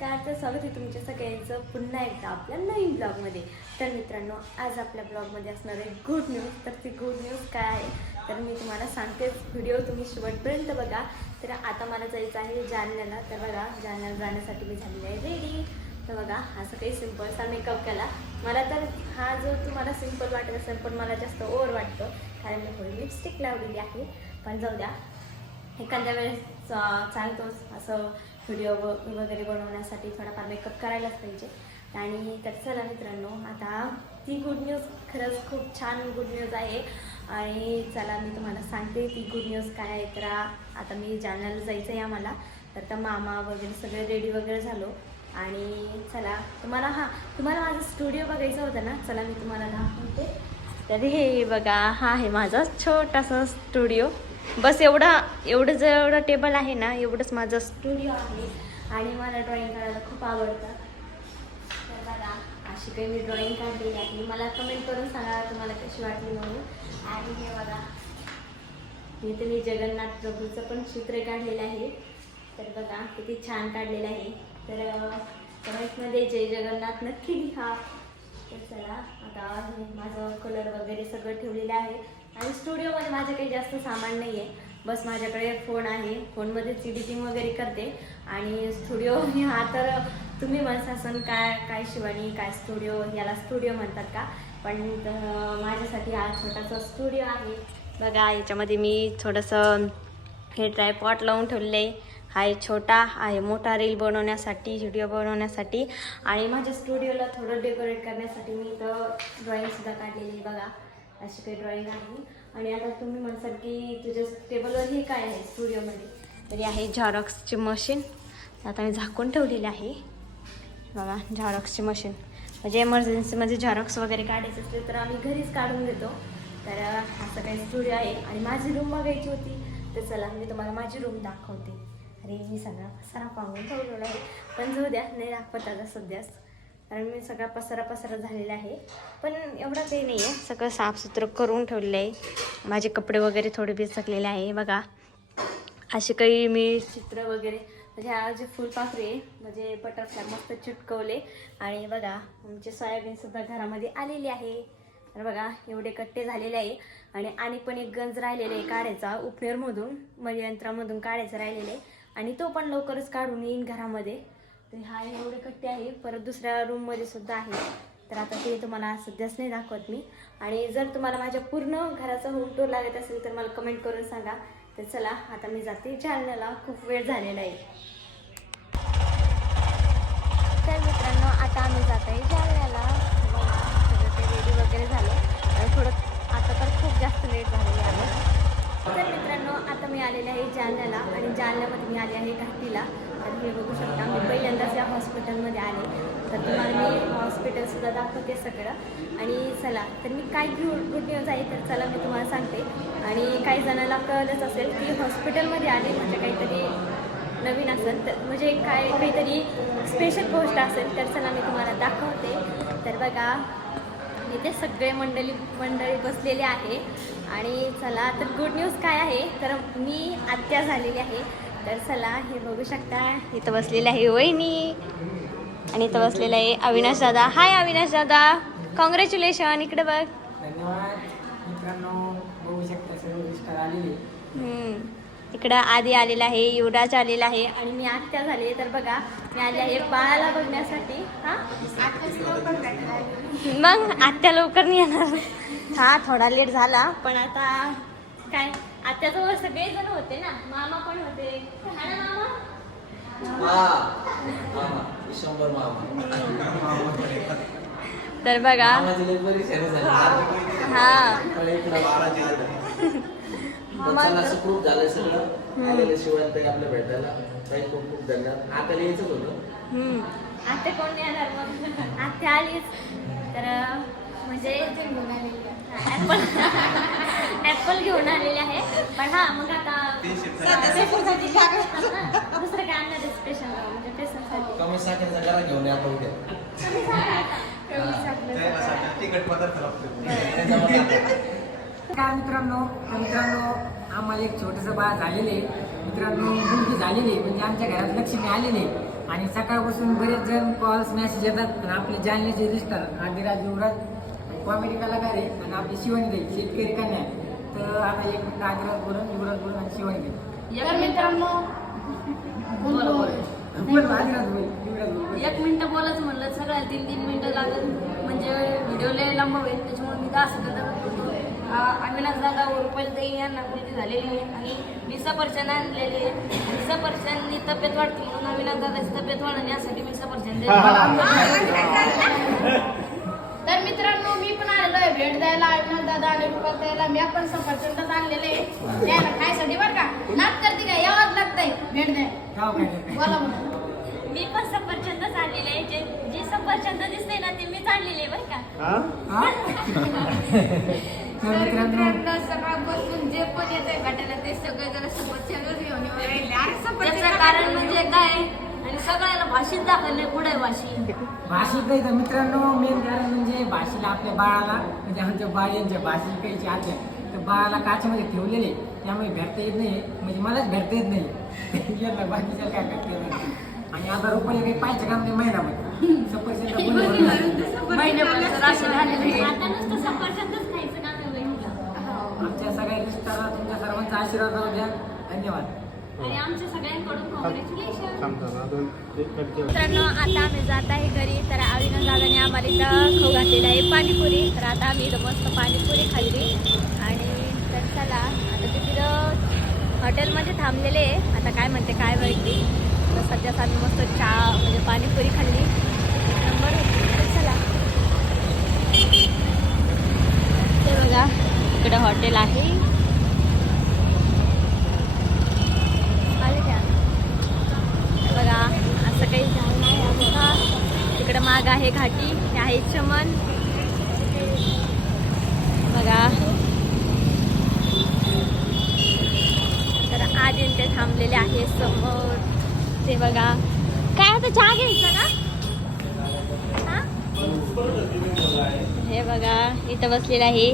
नमस्कार तर स्वागत आहे तुमच्या सगळ्यांचं पुन्हा एकदा आपल्या नवीन ब्लॉगमध्ये. तर मित्रांनो आज आपल्या ब्लॉगमध्ये असणार आहे गुड न्यूज तर ती गुड न्यूज काय आहे? तर मी तुम्हाला सांगतेच व्हिडिओ तुम्ही शेवटपर्यंत बघा. तर आता मला जायचं आहे जालन्याला. तर बघा जालन्याला जाण्यासाठी मी झालेली आहे रेडी तर बघा असं काही सिम्पलचा मेकअप केला. मला तर हा जो तुम्हाला सिंपल वाटत असेल पण मला जास्त ओवर वाटतो कारण मी थोडी लिपस्टिक लावलेली आहे. पण जाऊ द्या एखाद्या वेळेस चा- चालतोच. असं व्हिडिओ व- वगैरे बनवण्यासाठी थोडाफार मेकअप करायलाच पाहिजे. आणि तर चला मित्रांनो आता ती गुड न्यूज खरंच खूप छान गुड न्यूज आहे. आणि चला मी तुम्हाला सांगते ती गुड न्यूज काय आहे. तर आता मी जालन्याला जायचं आहे आम्हाला. तर आता मामा वगैरे सगळे रेडी वगैरे झालो. आणि चला तुम्हाला हां तुम्हाला माझा स्टुडिओ बघायचा होता ना? चला मी तुम्हाला दाखवते. तर हे बघा हा आहे माझा छोटासा स्टुडिओ बस एवढा एवढं जेवढं टेबल आहे ना एवढंच माझं स्टुडिओ आहे. आणि मला ड्रॉइंग करायला खूप आवडतं. तर बघा अशी काही मी ड्रॉइंग काढलेली आहे. मला कमेंट करून सांगा तुम्हाला कशी वाटली म्हणून. आणि हे बघा मी तर मी जगन्नाथ प्रभूचं पण चित्र काढलेलं आहे. तर बघा किती छान काढलेलं आहे. तर कमेंटमध्ये जय जगन्नाथ नक्की लिहा. तर चला आता माझं कलर वगैरे सगळं ठेवलेलं आहे. आणि स्टुडिओमध्ये माझं काही जास्त सामान नाही आहे बस माझ्याकडे फोन आहे. फोनमध्येच एडिटिंग वगैरे करते. आणि स्टुडिओ हा तर तुम्ही म्हणसासन काय काय शिवानी काय स्टुडिओ याला स्टुडिओ म्हणतात का? पण माझ्यासाठी हा छोटासा स्टुडिओ आहे. बघा याच्यामध्ये मी थोडंसं हे ट्रायपॉट लावून ठेवलेलं आहे. हा आहे छोटा आहे मोठा रील बनवण्यासाठी व्हिडिओ बनवण्यासाठी. आणि माझ्या स्टुडिओला थोडं डेकोरेट करण्यासाठी मी इथं ड्रॉईंगसुद्धा काढलेली बघा. अशी काही ड्रॉईंग आहे. आणि आता तुम्ही म्हणसाल की तुझ्या टेबलवर हे काय आहे स्टुडिओमध्ये तरी आहे झॉरॉक्सची मशीन आता मी झाकून ठेवलेली आहे. बघा झॉरॉक्सची मशीन म्हणजे एमर्जन्सीमध्ये झॉरॉक्स वगैरे काढायचे असले तर आम्ही घरीच काढून देतो. तर असं काही स्टुडिओ आहे. आणि माझी रूम बघायची होती. तर चला मी तुम्हाला माझी रूम दाखवते. अरे मी सगळा सारा पाहून ठेवलेला आहे. पण जाऊ द्या नाही दाखवत आता सध्याच. कारण मी सगळा पसारा पसारा झालेला आहे. पण एवढा काही नाही आहे. सगळं साफसुथरं करून ठेवलेलं आहे. माझे कपडे वगैरे थोडे बिसकलेले आहे. बघा. असे काही मी चित्र वगैरे. म्हणजे हा जे फुलपाखरे आहे म्हणजे बटरफ्लाय मस्त चिटकवले. आणि बघा आमचे सोयाबीनसुद्धा घरामध्ये आलेली आहे. तर बघा एवढे कट्टे झालेले आहे. आणि आणि पण एक गंज राहिलेला आहे काढायचा. उपनेरमधून म्हणजे यंत्रामधून काढायचं राहिलेलं आहे. आणि तो पण लवकरच काढून येईन घरामध्ये. तर हा एवढे कट्टे आहे. परत दुसऱ्या रूममध्ये सुद्धा आहे. तर आता ते तुम्हाला सध्याच नाही दाखवत मी. आणि जर तुम्हाला माझ्या पूर्ण घराचा होम टूर लागत असेल तर मला कमेंट करून सांगा. तर चला आता मी जाते. जालन्याला खूप वेळ झालेला आहे. तर मित्रांनो आता आम्ही जात आहे जालन्याला सगळं ते रेडी वगैरे झाले. थोडं आता तर खूप जास्त लेट झालेले आहे. तर मित्रांनो आता मी आलेले आहे जालन्याला. आणि जालन्यामध्ये मी आले आहे घाटीला. तर हे बघू शकता. मी पहिल्यांदाच या हॉस्पिटलमध्ये आले. तर तुम्हाला मी हॉस्पिटलसुद्धा दाखवते सगळं. आणि चला तर मी काय गुड गुड न्यूज आहे तर चला मी तुम्हाला सांगते. आणि काही जणांना कळलंच असेल की हॉस्पिटलमध्ये आले म्हणजे काहीतरी नवीन असेल. तर म्हणजे काय काहीतरी स्पेशल गोष्ट असेल तर चला मी तुम्हाला दाखवते. तर बघा इथे सगळे मंडळी मंडळी बसलेले आहे. आणि चला तर गुड न्यूज काय आहे? तर मी आत्या झालेली आहे. तर चला हे बघू शकता. इथं बसलेले आहे वहिनी आणि इथं बसलेला आहे अविनाश दादा. हाय अविनाश दादा. कॉंग्रॅच्युलेशन इकडे बघ. इकडं आधी आलेला आहे युवराज आलेला आहे आणि मी आत्या झाले. तर बघा मी आले आहे बाळाला बघण्यासाठी. हा? मग आत्या लवकर नाही येणार. हा थोडा लेट झाला पण आता काय? आत्याजवळ सगळे जण होते ना. मामा पण होते. हा ना मामा. मामा शंभर मामा. तर बघा. हा बाळाची झाली. पण चला सुखरूप झालं सगळं. आलेले शिवाय ताई आपल्या भेटायला ताई खूप खूप धन्यवाद. आता होतं. आत्या कोण येणार मग? आत्या आलीच. तर म्हणजे ऍपल ऍपल घेऊन आलेले आहे. पण हा मग आता दुसरं काय आणणार स्पेशल म्हणजे पेशंटसाठी कमी साखरेचा जरा घेऊन या आता उद्या. काय मित्रांनो? तर मित्रांनो आम्हाला एक छोटंसं बाळ झालेलं आहे. मित्रांनो मुलगी झालेली आहे. म्हणजे आमच्या घरात लक्ष्मी आलेली आहे. आणि सकाळपासून बरेच जण कॉल्स मेसेज येतात. आपले जालन्याचे रिस्टर आदिराज युवराज कॉमेडी कलाकार आहे आणि आपली शिवानी ताई शेतकरी कन्या. तर आता एक मिनिट आदिराज बोलून युवराज बोलून आणि शिवानी ताई तर मित्रांनो बोला, बोला. बोल आदिराज बोल युवराज बोल एक मिनिटं बोलायचं म्हणलं सगळ्याला तीन तीन मिनिटं लागत म्हणजे व्हिडिओ लय लांब होईल त्याच्यामुळे मी दहा सेकंदात बोलतो आ- अविनाश दादा रुपाली ताई यांना मुलगी झालेली आहे. आणि मी सफरचंद आणलेले आहे. आणि सफरचंदनी तब्येत वाढते म्हणून अविनाश दादाची तब्येत वाढणे यासाठी मी सफरचंद तर मित्रांनो मी पण आलेलो आहे भेट द्यायला अविनाश दादा आणि रुपाली ताईला. मी पण सफरचंदच आणलेले आहे. द्यायला खायसाठी बरं का? नाच करते का यावंच लागतंय. भेट करते? बोला म्हणून मी पण सफरचंदच आणलेले आहे. जे जे सफरचंद दिसते ना ते मीच आणलेले आहे बरं का? हा? तर मित्रांनो सकाळपासून जे पण येत आहे भेटायला ते सगळे जण सफरचंदच घेऊन येऊन राहिले. त्याचं कारण म्हणजे काय? आणि सगळ्याला भाषेत दाखवले पुढे भाषी भाषिक नाही तर मित्रांनो मेन कारण म्हणजे भाषेला आपल्या बाळाला म्हणजे आमच्या बाळींच्या भाषिकाची आत्या तर बाळाला काचेमध्ये ठेवलेले त्यामुळे भेटता येत नाही म्हणजे मलाच भेटता येत नाही. यांना बाकीच्या काय भेटता येत नाही. आणि आता रुपये काही पाहिजे काम नाही महिनामध्ये सफरचंद. आमच्या सगळ्या रिश्ताला तुमच्या सर्वांचा आशीर्वाद राहू द्या. धन्यवाद. आणि आमच्या सगळ्यांकडून कॉंग्रॅच्युलेशन मित्रांनो आता आम्ही जात आहे घरी. तर अविनाश दादाने आम्हाला इथं खाऊ घातलेलं आहे पाणीपुरी. तर आता आम्ही इथं मस्त पाणीपुरी खाल्ली. आणि तर चला आता ते तिथं हॉटेलमध्ये थांबलेले आहे. आता काय म्हणते काय माहिती. तर सध्याच आम्ही मस्त चहा म्हणजे पाणीपुरी खाल्ली. नंबर तर चला. ते बघा इकडे हॉटेल आहे आले त्या बघा असं काही झालं नाही आमचा तिकडं माग आहे घाटी हे आहे चमन. बघा. तर आधी ते थांबलेले आहे समोर. ते बघा. काय आता चहा घ्यायचा ना हे बघा. इथं बसलेलं आहे.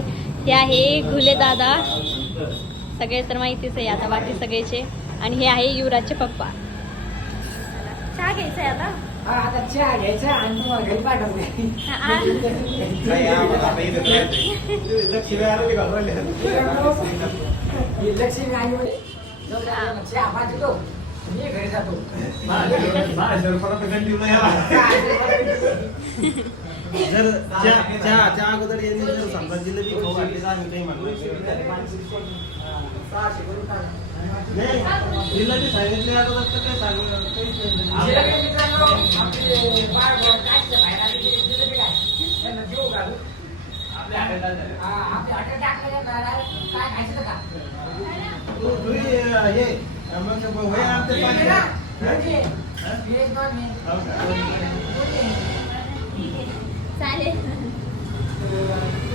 हे आहे घुले दादा. सगळे तर माहितीच आहे आता बाकी सगळेचे. आणि हे आहे युवराजचे पप्पा. चहा घ्यायचा आहे आता? आता चहा घ्यायचा आणि तुम्हाला घरी हा. ही लक्ष्मी जाऊ द्या, मला चहा पाठवतो. मी घरी जातो. जर त्या त्या त्या अगोदर यांनी जर समजा जिलेबी खाऊ घातली तर आम्ही काही म्हणणार नाही. नाही जिलेबी अगोदर तर काही सांगू काही जिलेबी मग वय पाठी. ना?